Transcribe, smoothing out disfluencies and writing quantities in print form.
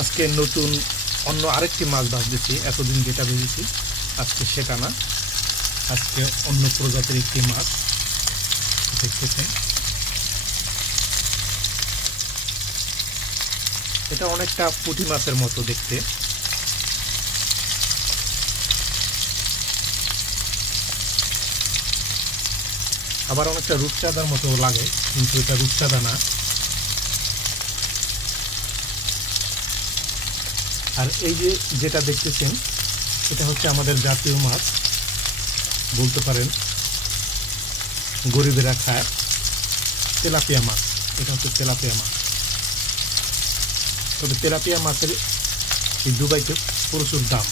আজকে নতুন অন্য আরেকটি মাছ ভাজতেছি। এতদিন যেটা ভেজেছি আজকে সেটা না, আজকে অন্য প্রজাতির একটি মাছ দেখতেছেন। এটা অনেকটা পুঁটি মাছের মতো দেখতে, আবার অনেকটা রূপচাঁদার মতো লাগে, কিন্তু এটা রূপচাঁদা না। আর এই যে যেটা দেখতেছেন এটা হচ্ছে আমাদের জাতীয় মাছ বলতে পারেন, গরিবেরা খায়, তেলাপিয়া মাছ। এটা হচ্ছে তেলাপিয়া মাছ। তবে তেলাপিয়া মাছের এই দুবাইতে প্রচুর দাম।